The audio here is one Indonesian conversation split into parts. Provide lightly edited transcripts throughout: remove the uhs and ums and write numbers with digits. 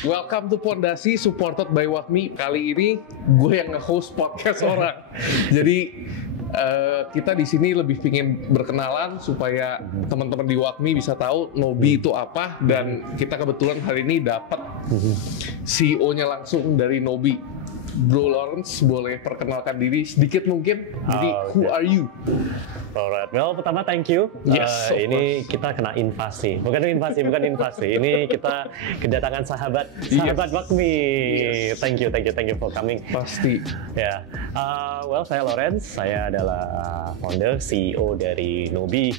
Welcome to Pondasi, supported by Wakmi. Kali ini gue yang nge-host podcast orang. Jadi kita di sini lebih pingin berkenalan supaya teman-teman di Wakmi bisa tahu Nobi itu apa, dan kita kebetulan hari ini dapat CEO-nya langsung dari Nobi. Bro Lawrence, boleh perkenalkan diri sedikit mungkin? Jadi, who are you? Alright, well pertama thank you. Yes, ini kita kena invasi, bukan invasi. Ini kita kedatangan sahabat Wakmi. Yes. Thank you for coming. Pasti. Ya, well saya Lawrence, saya adalah founder CEO dari Nobi.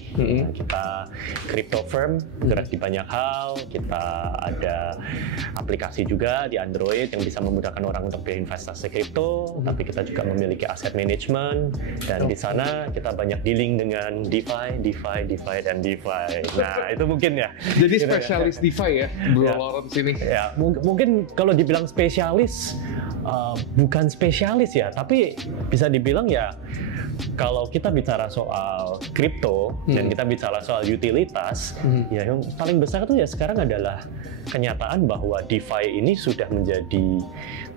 Kita crypto firm, gerak di banyak hal. Kita ada aplikasi juga di Android yang bisa memudahkan orang untuk berinvestasi kripto. Tapi kita juga memiliki aset management, dan di sana kita banyak dealing dengan DeFi. Nah, itu mungkin ya. Jadi spesialis DeFi ya, Bro Ya. Lawrence ini. Ya, mungkin kalau dibilang spesialis, bukan spesialis ya, tapi bisa dibilang ya, kalau kita bicara soal kripto dan kita bicara soal utilitas, ya yang paling besar itu ya sekarang adalah kenyataan bahwa DeFi ini sudah menjadi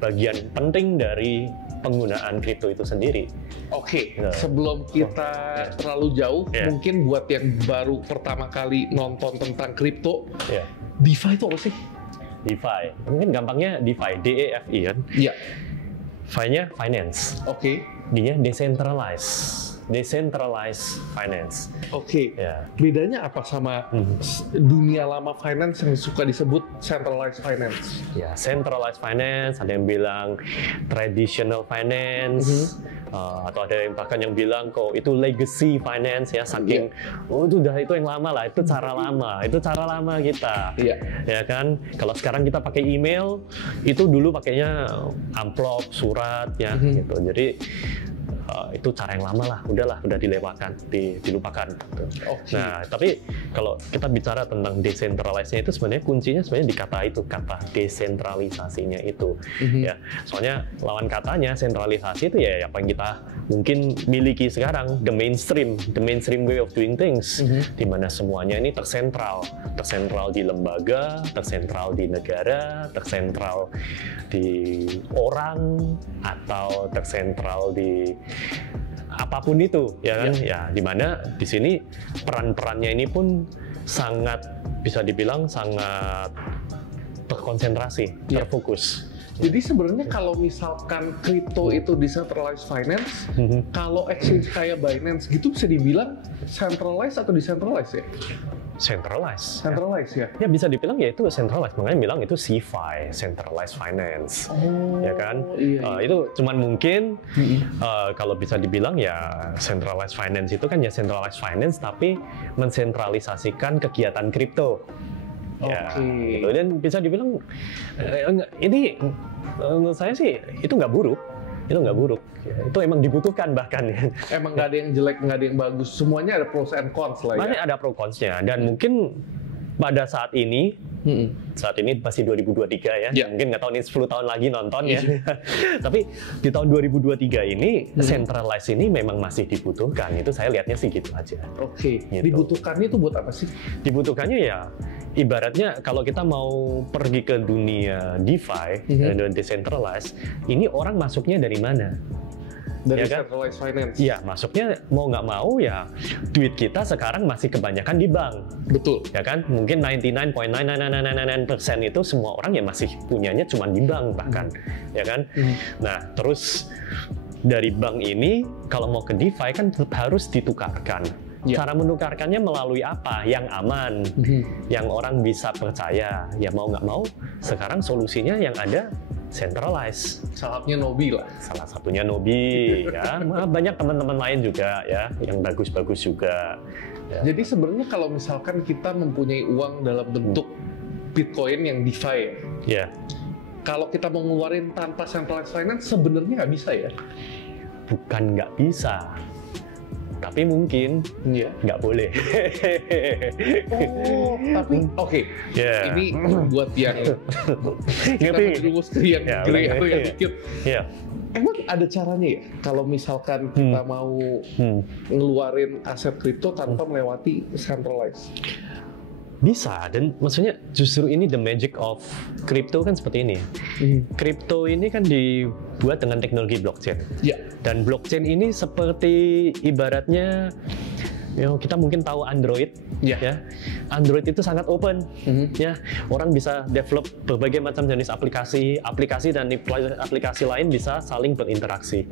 bagian penting dari penggunaan kripto itu sendiri. Oke, Ya. sebelum kita terlalu jauh, Ya. mungkin buat yang baru pertama kali nonton tentang kripto, Ya, DeFi itu apa sih? DeFi, mungkin gampangnya DeFi, DEFI kan? Iya. Fi-nya finance, Oke. D-nya decentralized finance. Oke. Ya. Bedanya apa sama dunia lama finance yang suka disebut centralized finance? Ya, centralized finance, ada yang bilang traditional finance, atau ada yang bahkan yang bilang kok itu legacy finance ya, saking itu yang lama lah, itu cara lama kita. Iya. Ya kan, kalau sekarang kita pakai email, itu dulu pakainya amplop, surat ya gitu. Jadi itu cara yang lama lah, udah dilupakan. Oke. Nah, tapi kalau kita bicara tentang decentralized-nya itu sebenarnya kuncinya sebenarnya di kata desentralisasinya itu. Ya, soalnya lawan katanya sentralisasi itu ya apa yang kita mungkin miliki sekarang, the mainstream way of doing things, di mana semuanya ini tersentral di lembaga, tersentral di negara, tersentral di orang, atau tersentral di apapun itu, ya kan? Ya, dimana di sini peran-perannya ini pun sangat bisa dibilang sangat terkonsentrasi, terfokus. Jadi sebenarnya kalau misalkan kripto itu decentralized finance, kalau exchange kayak Binance gitu bisa dibilang centralized atau decentralized ya? Centralized. Ya? Ya bisa dibilang ya itu centralized, makanya bilang itu CeFi, centralized finance. Ya kan? Iya. Itu cuman mungkin kalau bisa dibilang ya centralized finance itu kan ya centralized finance tapi mensentralisasikan kegiatan kripto. Ya, gitu. Dan bisa dibilang ini menurut saya sih itu nggak buruk. Itu emang dibutuhkan bahkan. Emang nggak ada yang jelek, nggak ada yang bagus. Semuanya ada pros and cons lah ya. Makanya ada pro consnya, dan mungkin pada saat ini masih 2023 ya, mungkin nggak tahu nih 10 tahun lagi nonton ya. Tapi di tahun 2023 ini centralized ini memang masih dibutuhkan. Itu saya lihatnya sih gitu aja. Oke. Gitu. Dibutuhkannya itu buat apa sih? Dibutuhkannya ya ibaratnya kalau kita mau pergi ke dunia DeFi dan decentralized, ini orang masuknya dari mana? Dari Ya kan? centralized finance. Iya, masuknya mau nggak mau ya duit kita sekarang masih kebanyakan di bank. Betul. Ya kan, mungkin 99.999% itu semua orang ya masih punyanya cuma di bank bahkan, ya kan. Nah, terus dari bank ini kalau mau ke DeFi kan harus ditukarkan. Cara menukarkannya melalui apa? Yang aman, yang orang bisa percaya. Ya mau nggak mau, sekarang solusinya yang ada centralized. Salahnya Nobi lah. Salah satunya Nobi, ya. Banyak teman-teman lain juga ya, yang bagus-bagus juga. Ya. Jadi sebenarnya kalau misalkan kita mempunyai uang dalam bentuk Bitcoin yang DeFi, Ya, kalau kita mau ngeluarin tanpa centralized finance sebenarnya nggak bisa ya? bukan nggak bisa, tapi mungkin nggak boleh. Oh, tapi oke. Ya. Ini buat yang kita menjerumus ke yang gray atau yang dikit. Ya. Emang ada caranya ya kalau misalkan kita mau ngeluarin aset kripto tanpa melewati centralized? Bisa, dan maksudnya justru ini the magic of crypto kan seperti ini. Crypto ini kan dibuat dengan teknologi blockchain. Ya. Dan blockchain ini seperti ibaratnya kita mungkin tahu Android, ya. Android itu sangat open, ya. Orang bisa develop berbagai macam jenis aplikasi dan aplikasi lain bisa saling berinteraksi,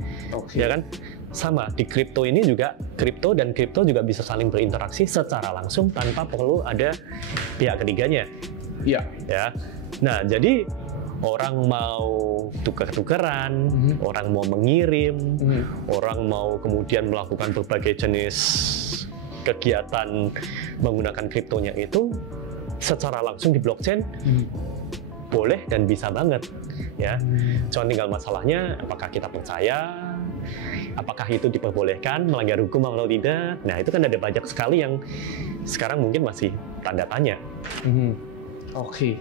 ya kan? Sama di kripto ini juga, kripto juga bisa saling berinteraksi secara langsung tanpa perlu ada pihak ketiganya. Iya. Ya. Nah, jadi orang mau tukar-tukaran, orang mau mengirim, orang mau kemudian melakukan berbagai jenis kegiatan menggunakan kriptonya itu secara langsung di blockchain boleh dan bisa banget, ya. Cuma tinggal masalahnya apakah kita percaya, apakah itu diperbolehkan, melanggar hukum atau tidak. Nah, itu kan ada banyak sekali yang sekarang mungkin masih tanda tanya. Oke.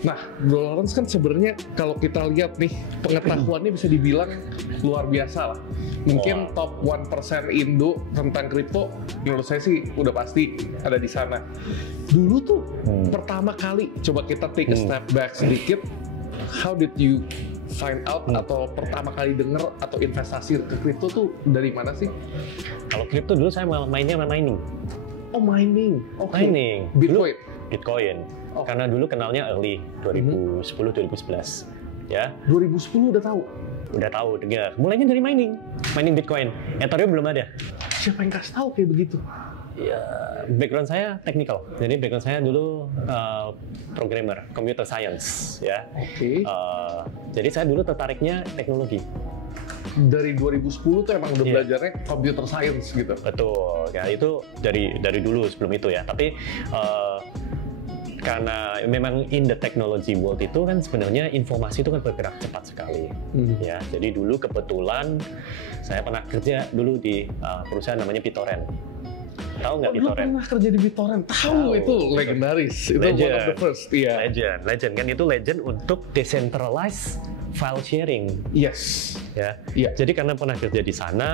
Nah, Bro Lawrence kan sebenarnya kalau kita lihat nih, pengetahuannya bisa dibilang luar biasa lah. Mungkin top 1% Indo tentang kripto, menurut saya sih udah pasti ada di sana. Dulu tuh pertama kali, coba kita take a step back sedikit, how did you find out atau pertama kali dengar atau investasi ke kripto tuh dari mana sih? Kalau kripto dulu saya mainnya mining. Oh, mining. Okay. Mining. Bitcoin. Karena dulu kenalnya early 2010-2011, ya. 2010 udah tahu. Udah tahu, dengar. Mulainya dari mining Bitcoin. Ethereum belum ada. Siapa yang kasih tahu kayak begitu? Ya, background saya technical. Jadi background saya dulu programmer, computer science, ya. Oke. Jadi saya dulu tertariknya teknologi. Dari 2010 tuh emang udah belajarnya computer science gitu. Betul. Ya, itu dari dulu sebelum itu ya. Tapi karena memang in the technology world itu kan sebenarnya informasi itu kan bergerak cepat sekali, ya. Jadi dulu kebetulan saya pernah kerja dulu di perusahaan namanya BitTorrent. Tahu nggak BitTorrent? Pernah kerja di BitTorrent. Tahu, itu legendaris. Itu one of the first. Iya. Legend kan, itu legend untuk decentralized file sharing. Yes. Ya. Jadi karena pernah kerja di sana,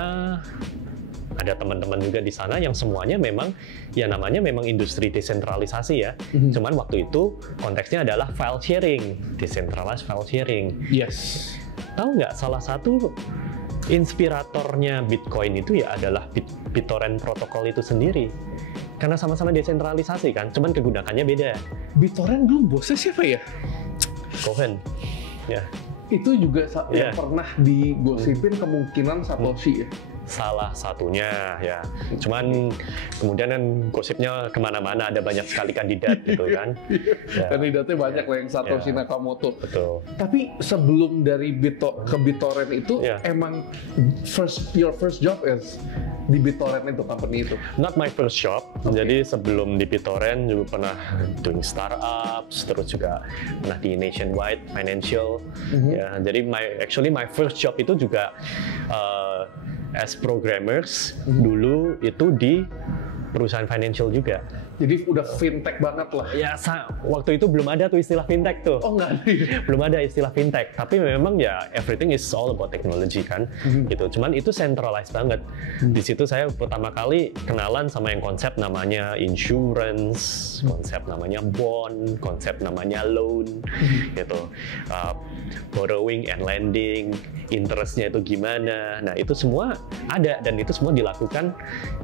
ada teman-teman juga di sana yang semuanya memang ya namanya memang industri desentralisasi ya. Cuman waktu itu konteksnya adalah file sharing, decentralized file sharing. Yes. Tahu nggak salah satu inspiratornya Bitcoin itu ya adalah BitTorrent protokol itu sendiri. Karena sama-sama desentralisasi kan, cuman kegunakannya beda. BitTorrent dulu bosnya siapa ya? Cohen. Ya. Itu juga yang pernah digosipin kemungkinan Satoshi ya. Salah satunya ya, cuman kemudian kan gosipnya kemana-mana, ada banyak sekali kandidat gitu kan. Kandidatnya banyak lah yang Satoshi Nakamoto. Betul. Tapi sebelum dari ke BitTorrent itu emang your first job is di BitTorrent itu, company itu? Not my first job. Jadi sebelum di BitTorrent juga pernah doing startups, terus juga pernah di Nationwide Financial. Ya, jadi my first job itu juga as programmers dulu itu di perusahaan financial juga. Jadi udah fintech banget lah. Ya, waktu itu belum ada tuh istilah fintech tuh. Oh, nggak ada. Belum ada istilah fintech. Tapi memang ya everything is all about technology kan. Gitu. Cuman itu centralized banget. Di situ saya pertama kali kenalan sama yang konsep namanya insurance, konsep namanya bond, konsep namanya loan, gitu. Borrowing and lending, interestnya itu gimana. Nah, itu semua ada dan itu semua dilakukan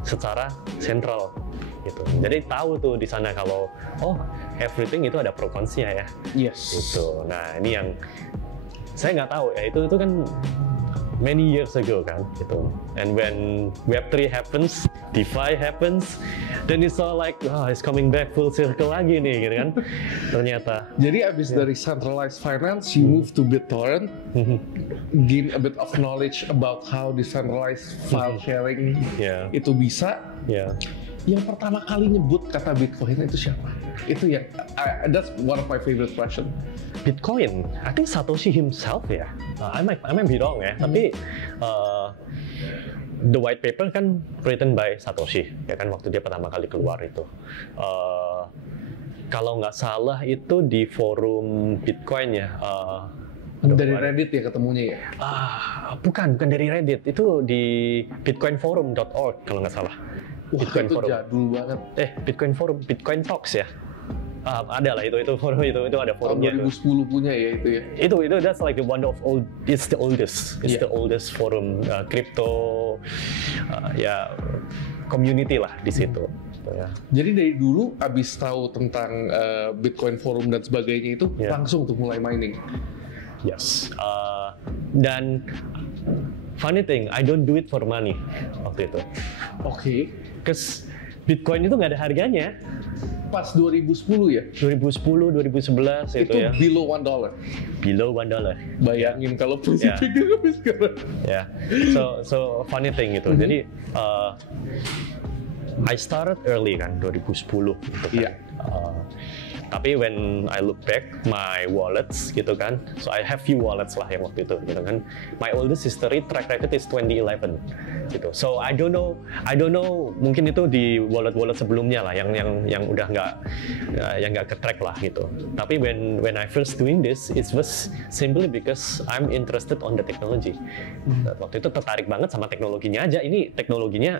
secara sentral. Gitu. Jadi tahu tuh di sana kalau everything itu ada pro cons-nya ya. Yes. Gitu. Nah, ini yang saya nggak tahu ya, itu kan many years ago kan gitu. And when Web3 happens, DeFi happens, then it's all like it's coming back full circle lagi nih gitu kan. Ternyata. Jadi abis dari centralized finance, you move to BitTorrent, gain a bit of knowledge about how decentralized file sharing itu bisa. Yang pertama kali nyebut kata Bitcoin itu siapa? Itu yang that's one of my favorite question. Bitcoin, I think Satoshi himself ya. I might be wrong ya. Tapi the white paper kan written by Satoshi, ya kan waktu dia pertama kali keluar itu. Kalau nggak salah itu di forum Bitcoin ya. Dari Reddit ya ketemunya ya? Bukan dari Reddit. Itu di bitcoinforum.org kalau nggak salah. Wah, Bitcoin itu Forum. Jadul banget. Bitcoin Forum, Bitcoin Talks ya? Ada lah itu forum itu ada Tahun forumnya. 2010 punya ya itu ya. Itu that's like one of old, it's the oldest the oldest forum crypto community lah di situ. Ya. Jadi dari dulu abis tahu tentang Bitcoin forum dan sebagainya itu langsung tuh mulai mining. Yes. Dan funny thing, I don't do it for money waktu itu. Oke. Cause Bitcoin itu nggak ada harganya. Pas 2010 ya? 2010, 2011 itu ya. Below $1. Below $1. Bayangin kalau positifnya sampai sekarang. Ya. So funny thing gitu. Jadi I started early kan 2010 gitu kan. Iya. Tapi when I look back my wallets gitu kan, so I have few wallets lah yang waktu itu gitu kan. My oldest history track record is 2011 gitu. So I don't know mungkin itu di wallet sebelumnya lah yang udah nggak ke track lah gitu. Tapi when I first doing this, it was simply because I'm interested on the technology. Waktu itu tertarik banget sama teknologinya aja. Ini teknologinya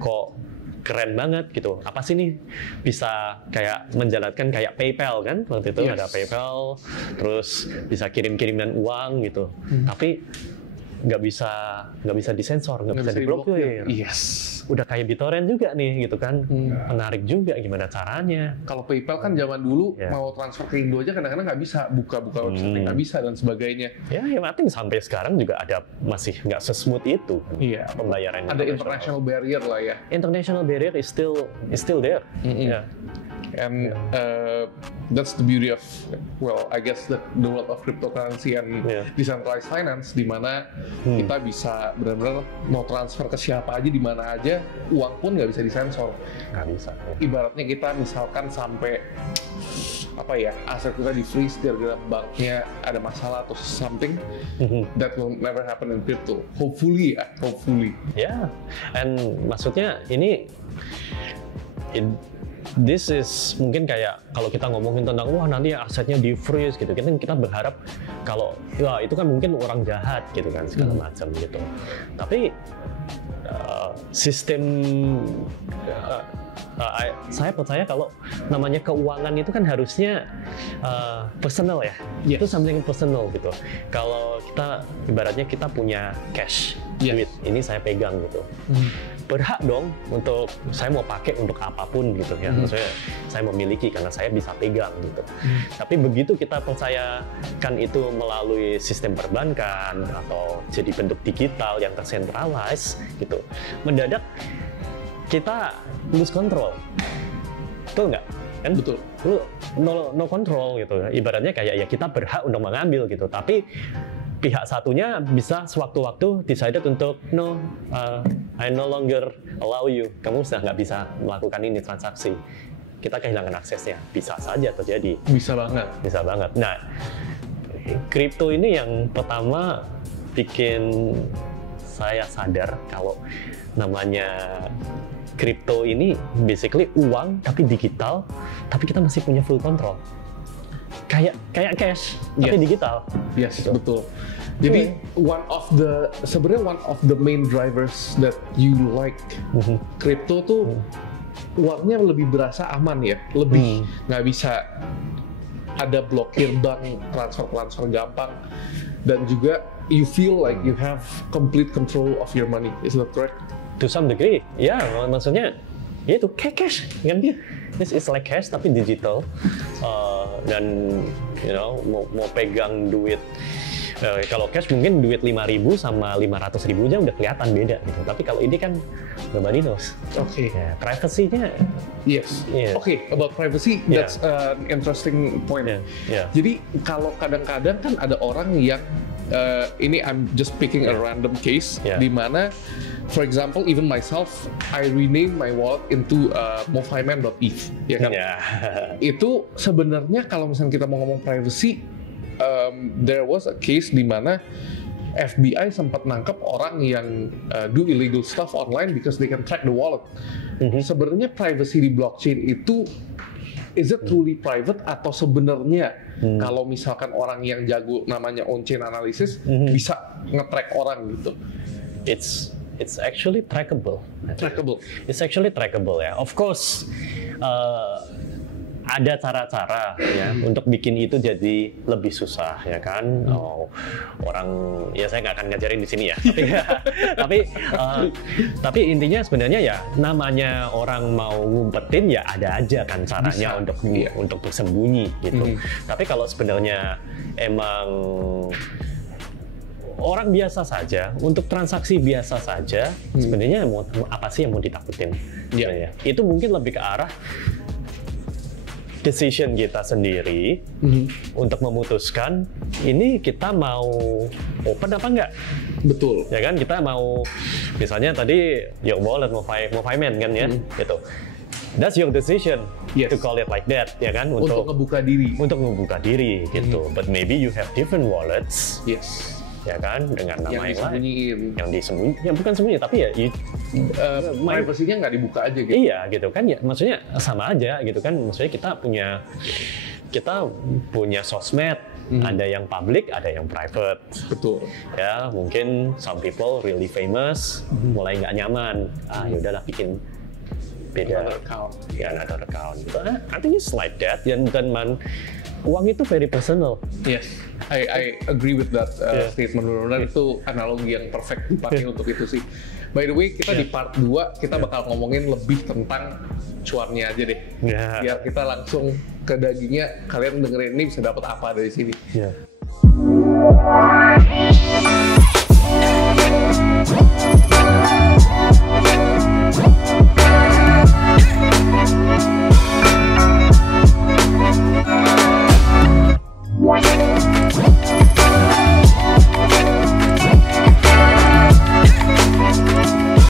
kok keren banget gitu. Apa sih nih bisa kayak menjalankan kayak PayPal kan waktu itu ada PayPal, terus bisa kirim-kiriman uang gitu. Tapi nggak bisa disensor, nggak bisa diblokir. Yes. Udah kayak BitTorrent juga nih gitu kan. Menarik juga gimana caranya. Kalau PayPal kan zaman dulu mau transfer ke Indo aja kadang-kadang nggak bisa buka website nggak bisa dan sebagainya. Ya, yang penting sampai sekarang juga masih nggak sesmooth itu pembayaran. Ada international barrier lah ya. International barrier is still there. And that's the beauty of, well, I guess the world of cryptocurrency and decentralized finance, di mana kita bisa benar-benar mau transfer ke siapa aja di mana aja, uang pun nggak bisa disensor. Nggak bisa. Ibaratnya kita misalkan sampai aset kita di freeze gara-gara banknya ada masalah atau something, that will never happen in crypto. Hopefully. Ya, and maksudnya this is mungkin kayak kalau kita ngomongin tentang nanti asetnya di freeze gitu, kita berharap kalau itu kan mungkin orang jahat gitu kan segala macam gitu. Tapi sistem saya percaya kalau namanya keuangan itu kan harusnya personal ya. Itu something personal gitu. Kalau kita ibaratnya kita punya cash, duit ini saya pegang gitu. Berhak dong untuk saya mau pakai untuk apapun gitu ya. Maksudnya saya memiliki karena saya bisa pegang gitu. Tapi begitu kita percayakan itu melalui sistem perbankan atau jadi bentuk digital yang tersentralized gitu, mendadak kita lose control. Betul nggak? Kan? Betul. Lu no control gitu. Ibaratnya kayak ya kita berhak untuk mengambil gitu, tapi pihak satunya bisa sewaktu-waktu decided untuk I no longer allow you. Kamu sudah nggak bisa melakukan ini transaksi. Kita kehilangan aksesnya. Bisa saja terjadi. Bisa banget. Nah, kripto ini yang pertama bikin saya sadar kalau namanya kripto ini basically uang tapi digital, tapi kita masih punya full control. Kayak cash tapi digital. Yes, gitu. Betul. Jadi sebenarnya one of the main drivers that you like crypto tuh uangnya lebih berasa aman ya, lebih nggak bisa ada blokir bank, transfer gampang, dan juga you feel like you have complete control of your money. Is that correct? To some degree, ya maksudnya ya itu cash kan dia. This is like cash tapi digital, dan mau pegang duit. Kalau cash mungkin duit 5.000 sama 500.000 aja udah kelihatan beda gitu. Tapi kalau ini kan nobody knows. Oke. Ya, privacy-nya. Yes. Oke, about privacy, that's an interesting point. Jadi kalau kadang-kadang kan ada orang yang ini I'm just picking a random case di mana, for example, even myself, I rename my wallet into mofiman.eth, ya kan? Itu sebenarnya kalau misalnya kita mau ngomong privacy, there was a case di mana FBI sempat nangkep orang yang do illegal stuff online because they can track the wallet. Sebenarnya privacy di blockchain itu, is it truly private atau sebenarnya kalau misalkan orang yang jago namanya on-chain analysis bisa nge-track orang gitu? It's actually trackable. It's actually trackable ya. Of course, ada cara-cara ya untuk bikin itu jadi lebih susah ya kan. Orang ya saya nggak akan ngajarin di sini ya. Tapi intinya sebenarnya ya namanya orang mau ngumpetin ya ada aja kan caranya untuk bersembunyi gitu. Tapi kalau sebenarnya emang orang biasa saja, untuk transaksi biasa saja, sebenarnya apa sih yang mau ditakutin? Ya. Itu mungkin lebih ke arah decision kita sendiri untuk memutuskan ini kita mau open apa enggak. Betul. Ya kan, kita mau misalnya tadi your wallet mau payment kan ya, gitu. That's your decision to call it like that, ya kan? Untuk ngebuka diri. Untuk ngebuka diri gitu. But maybe you have different wallets. Yes. Ya kan, dengan nama yang lain. Yang disembunyiin. Yang bukan sembunyi, tapi ya privacy-nya nggak dibuka aja gitu. Iya gitu kan, ya maksudnya sama aja gitu kan. Maksudnya kita punya sosmed, ada yang public, ada yang private. Betul. Ya mungkin some people really famous, mulai nggak nyaman. Ya udahlah bikin beda account. Ya another account. I think it's like that. Dan uang itu very personal. Yes, I agree with that statement. Benar-benar itu analogi yang perfect dipakai untuk itu sih. By the way, kita di part 2 kita bakal ngomongin lebih tentang cuannya aja deh. Biar kita langsung ke dagingnya, kalian dengerin ini bisa dapat apa dari sini.